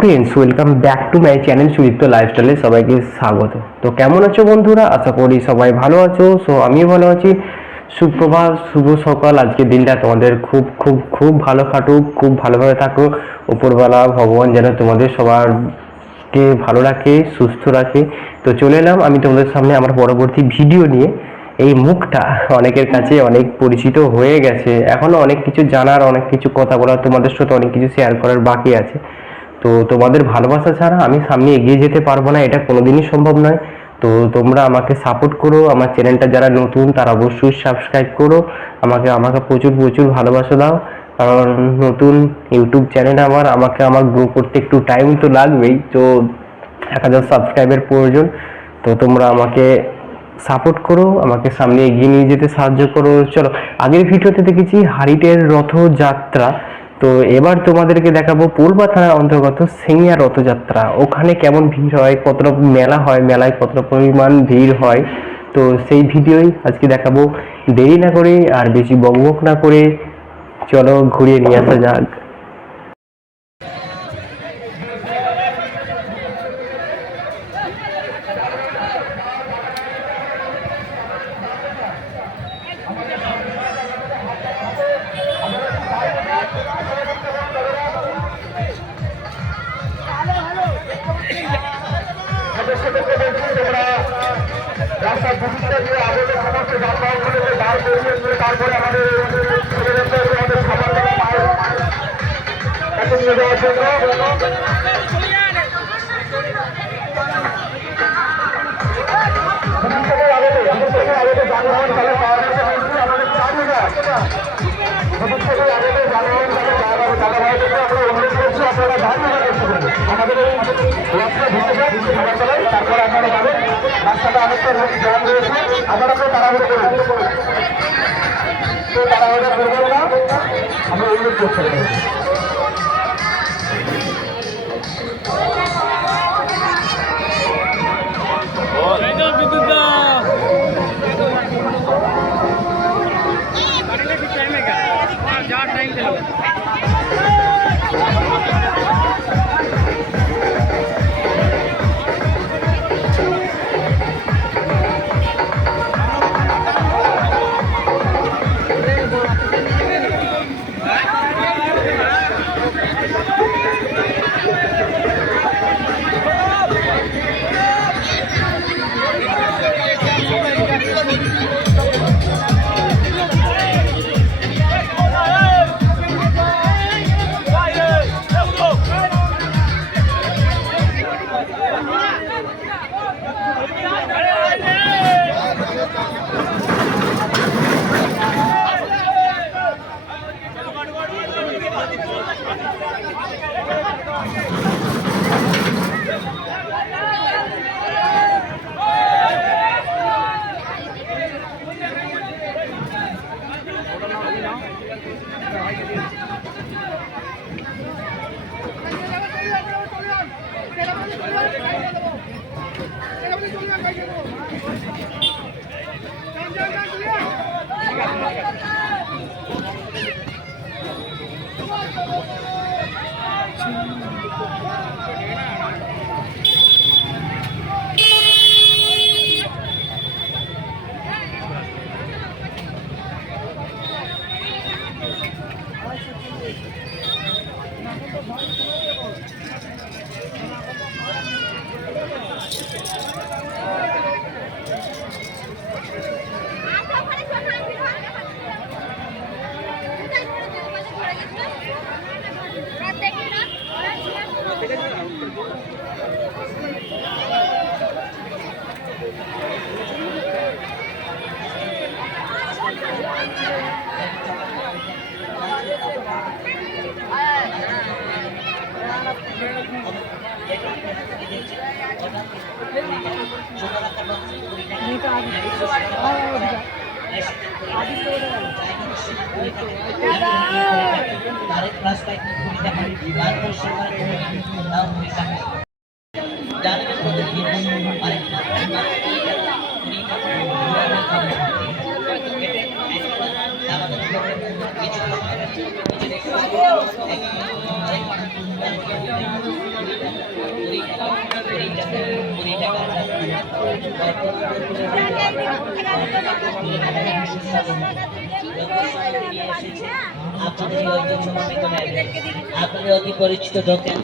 Friends, welcome back to my channel Sudipta লাইফস্টাইলে সবাইকে স্বাগত। তো কেমন আছো বন্ধুরা? আশা করি সবাই ভালো আছো। সো আমিও ভালো আছি। সুপ্রভাত, শুভ সকাল। আজকের দিনটা তোমাদের খুব খুব খুব ভালো কাটুক, খুব ভালোভাবে থাকো। উপরওয়ালা ভগবান যেন তোমাদের সবারকে ভালো রাখে, সুস্থ রাখে। তো চলে এলাম আমি তোমাদের সামনে আমার পরবর্তী ভিডিও নিয়ে। এই মুখটা অনেকের কাছে অনেক পরিচিত হয়ে গেছে, এখনো অনেক কিছু জানার, অনেক কিছু কথা বলার, তোমাদের সাথে অনেক কিছু শেয়ার করার বাকি আছে। তো তোমাদের ভালোবাসা ছাড়া আমি সামনে এগিয়ে যেতে পারবো না, এটা কোনোদিনই সম্ভব নয়। তো তোমরা আমাকে সাপোর্ট করো। আমার চ্যানেলটা যারা নতুন তারা অবশ্যই সাবস্ক্রাইব করো। আমাকে আমাকে প্রচুর প্রচুর ভালোবাসা দাও, কারণ নতুন ইউটিউব চ্যানেল আমার গ্রো করতে একটু টাইম তো লাগবেই। তো 1000 সাবস্ক্রাইবের প্রয়োজন। তো তোমরা আমাকে সাপোর্ট করো, আমাকে সামনে এগিয়ে নিয়ে যেতে সাহায্য করো। চলো, আগের ভিডিওতে দেখেছি হারিটের রথযাত্রা, তো এবার তোমাদেরকে দেখাবো পোলবা থানার অন্তর্গত সিংয়া রথযাত্রা। ওখানে কেমন ভিড় হয়, কতটা মেলা হয়, মেলায় কতটা পরিমাণ ভিড় হয়, তো সেই ভিডিওই আজকে দেখাবো। দেরি না করে আর বেশি বকবক না করে চলো ঘুরিয়ে নিয়ে আসা যাক। রাস্তার দুদিকটা দিয়ে আমাদের সমস্ত যানবাহনগুলোকে দাঁড় করিয়ে দিয়ে তারপরে আমাদের খাবার কাছে নিয়ে যাওয়ার জন্য যানবাহন চালক পাওয়া গেছে আমাদের 4 জায়গা দুদিক থেকে আগেতে যানবাহন চালক হওয়ার জন্য আমরা অনুরোধ করছি আপনারা আমাদের এই রাস্তা ঢুকে যান, খাবার চালাই, তারপরে আপনারা যাবেন। রাস্তাটা অনেকটা জ্যাম রয়েছে, আপনারা কেউ তাড়াহুড়ো করবেন, কেউ তাড়াহুড়ো করবেন না, আমরা অনুরোধ করছি। আপনাদের অতি পরিচিত দোকান,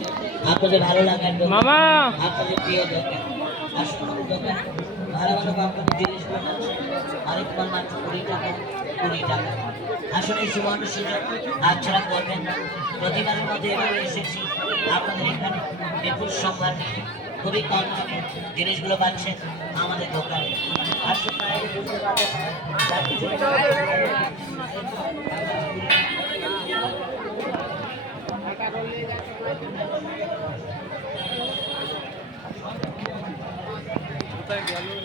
আপনাদের ভালো লাগার দোকান, আপনাদের প্রিয় দোকান। আসুন দোকান ভালো ভালো কোম্পানির জিনিসগুলো আছে, আরেক মাত্র 20 টাকা। আসলে এই সুবর্ণ সুযোগ হাতছাড়া করবেন না। প্রতিবারের মধ্যে এভাবে এসেছি আপনাদের এখানে বিপুল সম্ভার নিয়ে খুবই কম দামে জিনিসগুলো পাচ্ছেন আমাদের দোকানে। আসুন বাইরে বুঝতে পারবেন যা কিছু কোথায় গেল